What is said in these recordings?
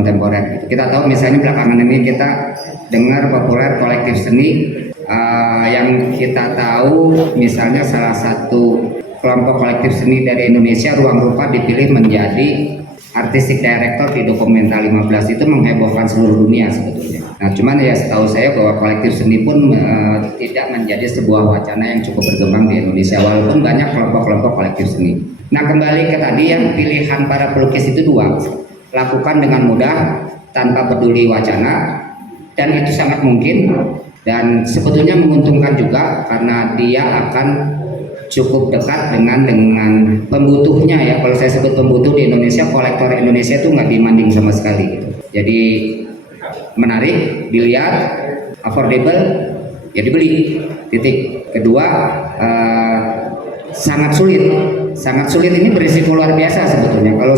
kontemporer gitu. Kita tahu misalnya belakangan ini kita dengar populer kolektif seni yang kita tahu misalnya salah satu kelompok kolektif seni dari Indonesia, Ruang Rupa, dipilih menjadi artistic director di Dokumenta 15. Itu menghebohkan seluruh dunia sebetulnya. Nah cuman ya setahu saya bahwa kolektif seni pun tidak menjadi sebuah wacana yang cukup berkembang di Indonesia, walaupun banyak kelompok-kelompok kolektif seni. Nah kembali ke tadi, yang pilihan para pelukis itu dua, lakukan dengan mudah tanpa peduli wacana, dan itu sangat mungkin dan sebetulnya menguntungkan juga karena dia akan cukup dekat dengan pembutuhnya ya. Kalau saya sebut pembutuh di Indonesia, kolektor Indonesia itu nggak demanding sama sekali gitu. Jadi menarik, dilihat, affordable, ya dibeli, titik. Kedua, sangat sulit ini berisiko luar biasa sebetulnya. Kalau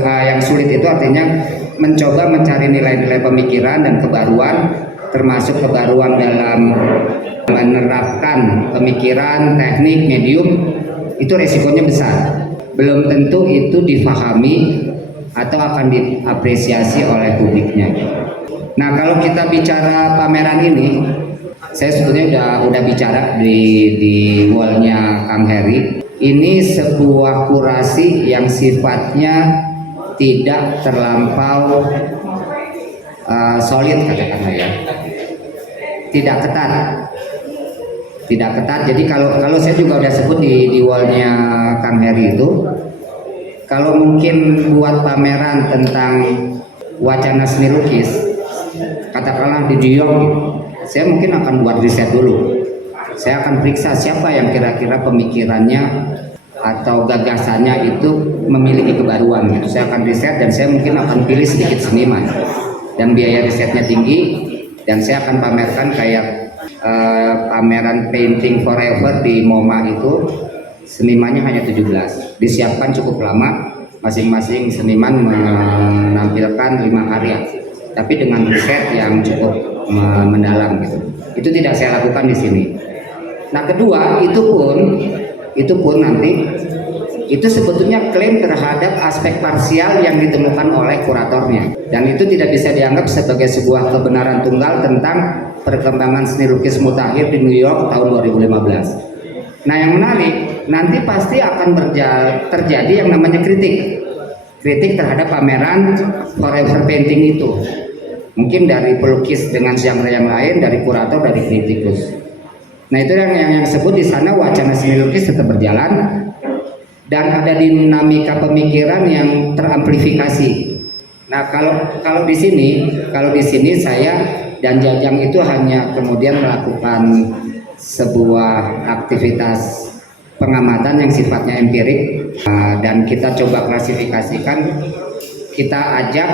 yang sulit itu artinya mencoba mencari nilai-nilai pemikiran dan kebaruan, termasuk kebaruan dalam menerapkan pemikiran, teknik, medium, itu resikonya besar. Belum tentu itu difahami atau akan diapresiasi oleh publiknya. Nah kalau kita bicara pameran ini, saya sebetulnya udah bicara di wallnya Kang Heri. Ini sebuah kurasi yang sifatnya tidak terlampau solid katakanlah ya, tidak ketat. Jadi kalau saya juga udah sebut di wallnya Kang Heri itu, kalau mungkin buat pameran tentang wacana seni lukis, katakanlah di New York, saya mungkin akan buat riset dulu. Saya akan periksa siapa yang kira-kira pemikirannya atau gagasannya itu memiliki kebaruan gitu. Saya akan riset dan saya mungkin akan pilih sedikit seniman dan biaya risetnya tinggi, dan saya akan pamerkan kayak pameran Painting Forever di MoMA itu, senimannya hanya 17, disiapkan cukup lama, masing-masing seniman menampilkan 5 karya, tapi dengan riset yang cukup mendalam gitu. Itu tidak saya lakukan di sini. Nah kedua, itu pun nanti itu sebetulnya klaim terhadap aspek parsial yang ditemukan oleh kuratornya, dan itu tidak bisa dianggap sebagai sebuah kebenaran tunggal tentang perkembangan seni lukis mutakhir di New York tahun 2015. Nah yang menarik, nanti pasti akan terjadi yang namanya kritik terhadap pameran Forever Painting itu, mungkin dari pelukis dengan genre yang lain, dari kurator, dari kritikus. Nah itu yang disebut di sana wacana seni lukis tetap berjalan dan ada dinamika pemikiran yang teramplifikasi. Nah kalau di sini saya dan Jajang itu hanya kemudian melakukan sebuah aktivitas pengamatan yang sifatnya empirik, dan kita coba klasifikasikan, kita ajak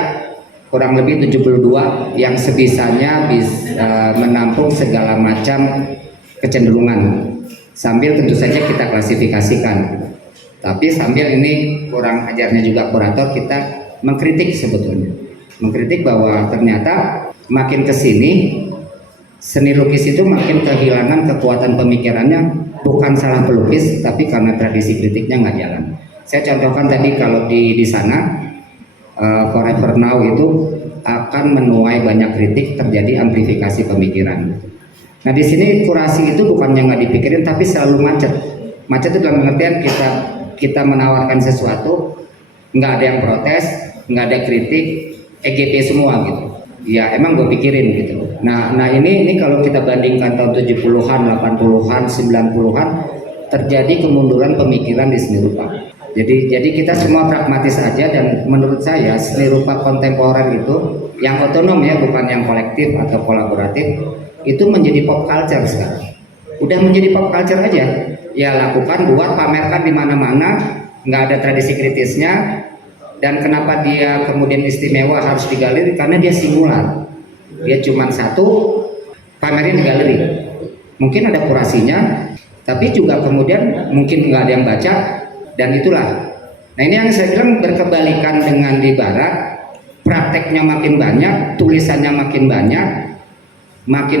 kurang lebih 72 yang sebisanya bisa menampung segala macam kecenderungan, sambil tentu saja kita klasifikasikan. Tapi sambil ini kurang ajarnya juga kurator, kita mengkritik sebetulnya, mengkritik bahwa ternyata makin kesini seni lukis itu makin kehilangan kekuatan pemikirannya, bukan salah pelukis, tapi karena tradisi kritiknya nggak jalan. Saya contohkan tadi kalau di sana Forever Now itu akan menuai banyak kritik, terjadi amplifikasi pemikiran. Nah di sini kurasi itu bukannya nggak dipikirin, tapi selalu macet. Macet itu dalam pengertian kita menawarkan sesuatu, nggak ada yang protes, nggak ada kritik, EGP semua gitu. Ya emang gue pikirin gitu. Nah ini kalau kita bandingkan tahun 70-an, 80-an, 90-an, terjadi kemunduran pemikiran di seni rupa. Jadi kita semua pragmatis aja, dan menurut saya seni rupa kontemporer itu yang otonom ya, bukan yang kolektif atau kolaboratif, itu menjadi pop culture sekarang. Udah menjadi pop culture aja. Ya lakukan, buat, pamerkan di mana-mana, nggak ada tradisi kritisnya. Dan kenapa dia kemudian istimewa harus di galeri? Karena dia singular. Dia cuma satu, pamerin di galeri. Mungkin ada kurasinya, tapi juga kemudian mungkin nggak ada yang baca, dan itulah. Nah ini yang saya bilang berkebalikan dengan di barat, prakteknya makin banyak, tulisannya makin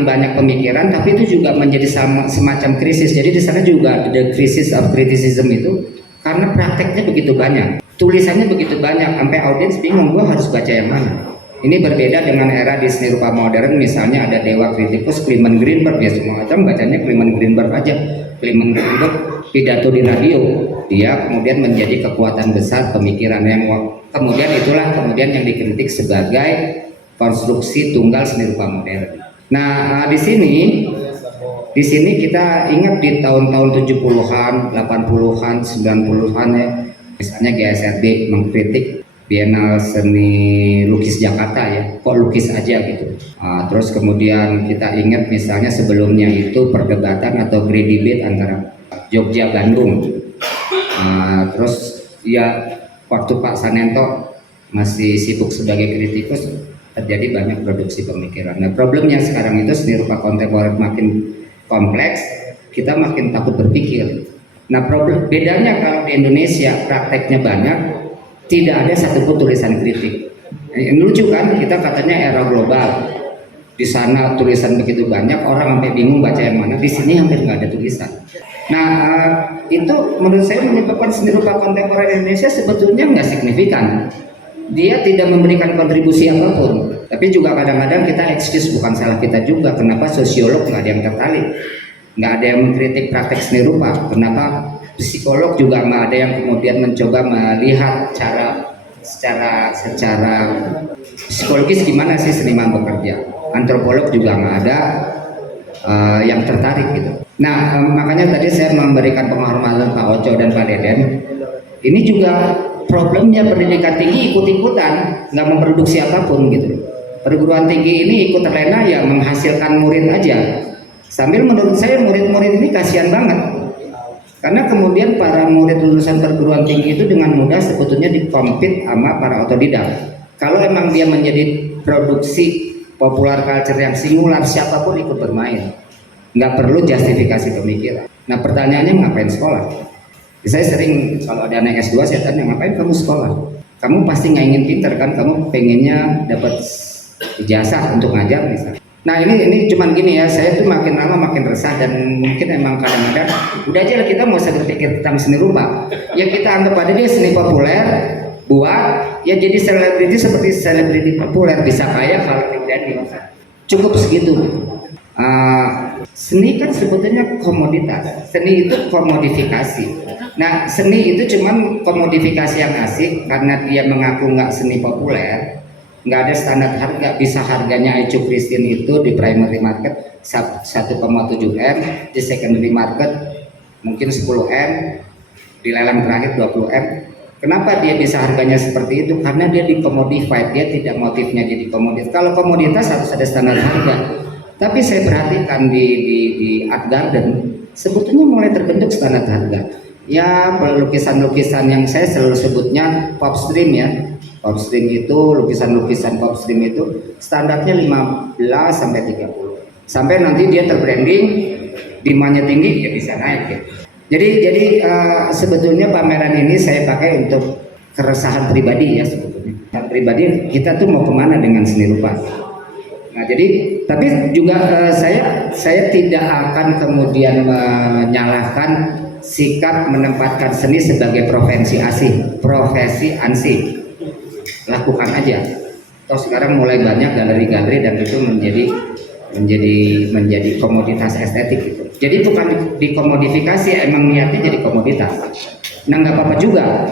banyak pemikiran, tapi itu juga menjadi semacam krisis. Jadi di sana juga the crisis of criticism itu, karena prakteknya begitu banyak, tulisannya begitu banyak, sampai audiens bingung, gue harus baca yang mana. Ini berbeda dengan era di seni rupa modern, misalnya ada dewa kritikus Clement Greenberg, ya semua macam bacanya Clement Greenberg aja. Clement Greenberg pidato di radio, dia kemudian menjadi kekuatan besar pemikiran yang kemudian itulah kemudian yang dikritik sebagai konstruksi tunggal seni rupa modern. Nah, di sini kita ingat di tahun-tahun 70-an, 80-an, 90-an ya, misalnya GSRD mengkritik Bienal Seni Lukis Jakarta ya, kok lukis aja gitu. Terus kemudian kita ingat misalnya sebelumnya itu perdebatan atau great debate antara Jogja Bandung. Terus ya waktu Pak Sanento masih sibuk sebagai kritikus terjadi banyak produksi pemikiran. Nah problemnya sekarang itu seni rupa kontemporer makin kompleks, kita makin takut berpikir. Nah problem bedanya kalau di Indonesia prakteknya banyak, tidak ada satupun tulisan kritik. Ini lucu kan, kita katanya era global, di sana tulisan begitu banyak, orang sampai bingung baca yang mana. Di sini hampir nggak ada tulisan. Nah itu menurut saya menyebabkan seni rupa kontemporer Indonesia sebetulnya nggak signifikan. Dia tidak memberikan kontribusi apapun. Tapi juga kadang-kadang kita excuse, bukan salah kita juga. Kenapa sosiolog nggak ada yang tertarik, nggak ada yang mengkritik praktek seni rupa? Kenapa psikolog juga nggak ada yang kemudian mencoba melihat secara psikologis gimana sih seniman bekerja? Antropolog juga nggak ada yang tertarik gitu. Nah makanya tadi saya memberikan penghormatan Pak Oco dan Pak Deden. Ini juga problemnya pendidikan tinggi ikut-ikutan, nggak memproduksi apapun gitu. Perguruan tinggi ini ikut terlena ya menghasilkan murid aja. Sambil menurut saya murid-murid ini kasihan banget. Karena kemudian para murid lulusan perguruan tinggi itu dengan mudah sebetulnya dikompet sama para otodidak. Kalau emang dia menjadi produksi popular culture yang singular, siapapun ikut bermain. Nggak perlu justifikasi pemikiran. Nah pertanyaannya ngapain sekolah? Saya sering kalau ada anak S2 saya tanya, ngapain kamu sekolah? Kamu pasti nggak ingin pinter kan? Kamu pengennya dapat ijazah untuk ngajar misalnya. Nah ini cuman gini ya, saya tuh makin lama makin resah dan mungkin emang kadang-kadang udah aja lah kita mau usah berpikir tentang seni rupa. Ya kita anggap aja dia seni populer, buat ya jadi selebriti seperti selebriti populer, bisa kaya kalau tidak cukup segitu. Seni kan sebetulnya komoditas, seni itu komodifikasi. Nah seni itu cuman komodifikasi yang asik karena dia mengaku nggak seni populer, nggak ada standar harga, bisa harganya Ecu Christine itu di primary market 1,7 M, di secondary market mungkin 10 M, di lelang terakhir 20 M. Kenapa dia bisa harganya seperti itu? Karena dia dikomodified, dia tidak motifnya jadi komoditas. Kalau komoditas harus ada standar harga. Tapi saya perhatikan di art garden sebetulnya mulai terbentuk standar harga. Ya lukisan-lukisan yang saya selalu sebutnya pop stream ya. Pop stream itu lukisan-lukisan pop stream itu standarnya 15 sampai 30. Sampai nanti dia terbranding, demandnya tinggi dia bisa naik ya. Jadi sebetulnya pameran ini saya pakai untuk keresahan pribadi ya sebetulnya. Pribadi kita tuh mau kemana dengan seni rupa? Nah jadi tapi juga saya tidak akan kemudian menyalahkan sikap menempatkan seni sebagai profesi ansih. Lakukan aja. Toh sekarang mulai banyak galeri-galeri dan itu menjadi komoditas estetik gitu. Jadi bukan dikomodifikasi, emang niatnya jadi komoditas. Nah nggak apa-apa juga.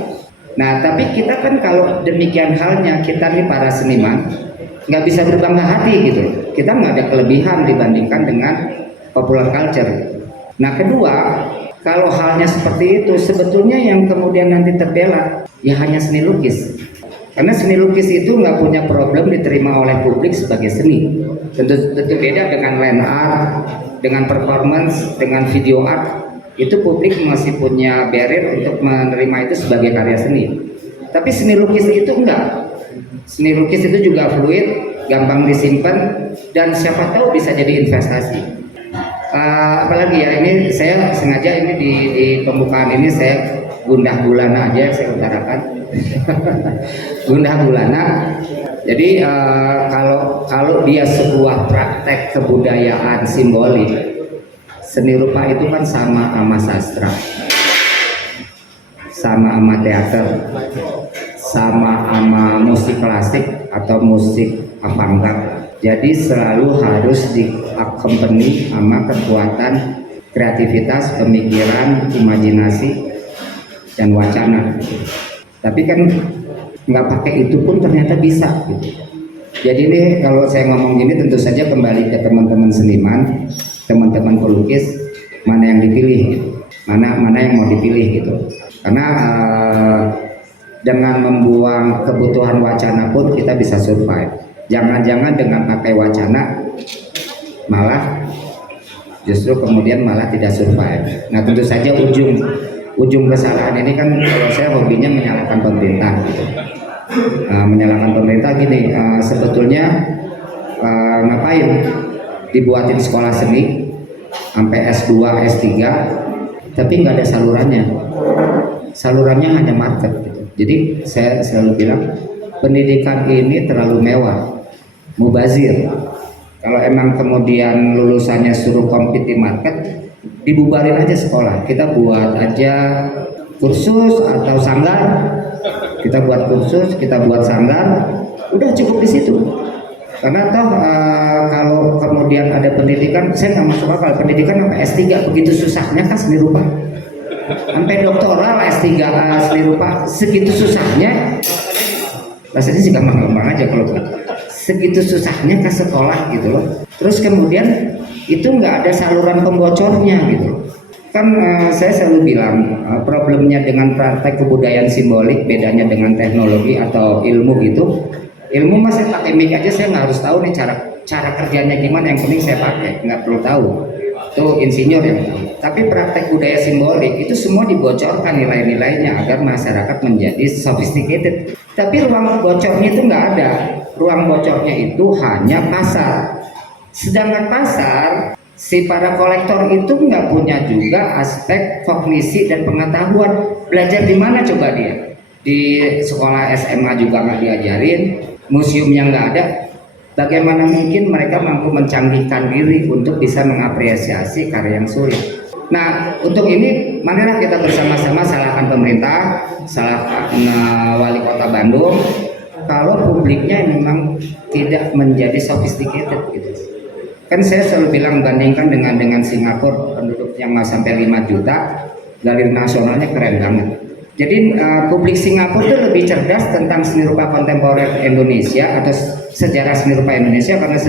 Nah tapi kita kan kalau demikian halnya kita nih para seniman nggak bisa berbangga hati gitu. Kita nggak ada kelebihan dibandingkan dengan popular culture. Nah kedua, kalau halnya seperti itu sebetulnya yang kemudian nanti terbela ya hanya seni lukis. Karena seni lukis itu nggak punya problem diterima oleh publik sebagai seni. Tentu beda dengan line art, dengan performance, dengan video art. Itu publik masih punya barrier untuk menerima itu sebagai karya seni. Tapi seni lukis itu enggak. Seni lukis itu juga fluid, gampang disimpan, dan siapa tahu bisa jadi investasi. Apalagi ya, ini saya sengaja ini di pembukaan ini saya gundah gulana aja, saya utarakan. Gundah gulana. Jadi kalau dia sebuah praktek kebudayaan simbolik, seni rupa itu kan sama sama sastra, sama sama teater, sama sama musik klasik atau musik avant-garde. Jadi selalu harus diakompani sama kekuatan kreativitas, pemikiran, imajinasi, dan wacana. Tapi kan nggak pakai itu pun ternyata bisa gitu. Jadi ini kalau saya ngomong gini tentu saja kembali ke teman-teman seniman, teman-teman pelukis, mana yang dipilih gitu. Mana yang mau dipilih gitu. Karena dengan membuang kebutuhan wacana pun kita bisa survive. Jangan-jangan dengan pakai wacana malah justru kemudian malah tidak survive. Nah tentu saja ujung kesalahan ini kan kalau saya hobinya menyalahkan pemerintah gitu. Menyalahkan pemerintah gini, sebetulnya ngapain dibuatin sekolah seni sampai S2, S3 tapi nggak ada salurannya hanya market gitu. Jadi saya selalu bilang pendidikan ini terlalu mewah, mubazir. Kalau emang kemudian lulusannya suruh compete di market, dibubarin aja sekolah, kita buat aja kursus atau sanggar, kita buat kursus, kita buat sanggar, udah cukup di situ. Karena toh kalau kemudian ada pendidikan, saya nggak masuk akal pendidikan sampai S3 begitu susahnya kan seni rupa, sampai doktoral S3 seni rupa segitu susahnya, rasanya sih gampang-gampang aja kalau segitu susahnya ke sekolah gitu loh. Terus kemudian itu nggak ada saluran pembocornya gitu kan. Saya selalu bilang problemnya dengan praktek kebudayaan simbolik bedanya dengan teknologi atau ilmu gitu. Ilmu mas saya pakai mic aja saya nggak harus tahu nih cara kerjanya gimana, yang penting saya pakai, nggak perlu tahu, itu insinyur yang tahu. Tapi praktek budaya simbolik itu semua dibocorkan nilai-nilainya agar masyarakat menjadi sophisticated. Tapi ruang bocornya itu nggak ada. Ruang bocornya itu hanya pasar. Sedangkan pasar, si para kolektor itu nggak punya juga aspek kognisi dan pengetahuan. Belajar di mana coba dia? Di sekolah SMA juga nggak diajarin, museumnya nggak ada. Bagaimana mungkin mereka mampu mencanggihkan diri untuk bisa mengapresiasi karya yang sulit? Nah, untuk ini marilah kita bersama-sama salahkan pemerintah, salahkan wali kota Bandung kalau publiknya memang tidak menjadi sophisticated gitu. Kan saya selalu bilang bandingkan dengan Singapura, penduduknya nggak sampai 5 juta, galeri nasionalnya keren banget. Jadi publik Singapura itu lebih cerdas tentang seni rupa kontemporer Indonesia atau sejarah seni rupa Indonesia karena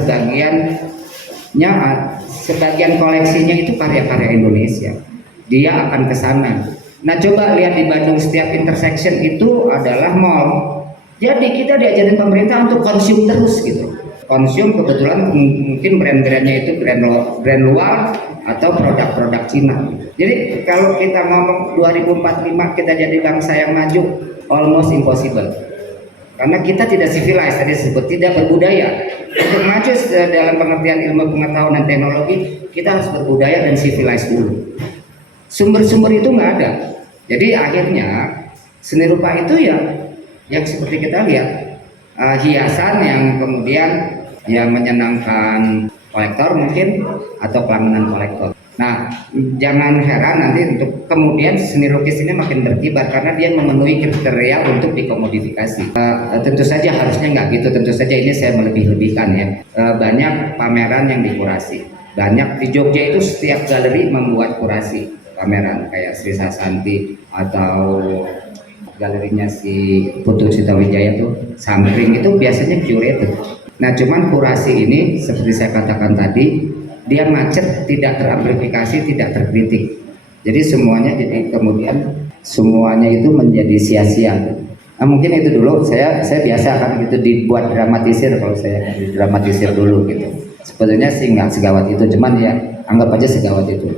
sebagian koleksinya itu karya-karya Indonesia. Dia akan ke sana. Nah coba lihat di Bandung setiap intersection itu adalah mall. Jadi kita diajarin pemerintah untuk konsum terus gitu. Konsum kebetulan mungkin brand-brandnya itu brand luar atau produk-produk Cina. Jadi kalau kita ngomong 2045 kita jadi bangsa yang maju, almost impossible. Karena kita tidak civilized, tadi disebut tidak berbudaya. Untuk maju dalam pengertian ilmu pengetahuan dan teknologi, kita harus berbudaya dan civilized dulu. Sumber-sumber itu nggak ada. Jadi akhirnya seni rupa itu ya yang seperti kita lihat, hiasan yang kemudian yang menyenangkan kolektor mungkin atau pelanggan kolektor. Nah, jangan heran nanti untuk kemudian seni lukis ini makin berkibar karena dia memenuhi kriteria untuk dikomodifikasi. Tentu saja harusnya nggak gitu, tentu saja ini saya melebih-lebihkan ya. Banyak pameran yang dikurasi, banyak di Jogja itu setiap galeri membuat kurasi pameran kayak Sri Sasanti atau galerinya si Putu Sitawijaya tuh Sampring itu biasanya curated. Nah cuman kurasi ini seperti saya katakan tadi, dia macet, tidak teramplifikasi, tidak terkritik. Jadi semuanya itu menjadi sia-sia. Nah, mungkin itu dulu saya biasa kan gitu dibuat dramatisir, kalau saya dramatisir dulu gitu. Sebetulnya sih nggak segawat itu, cuman ya anggap aja segawat itu.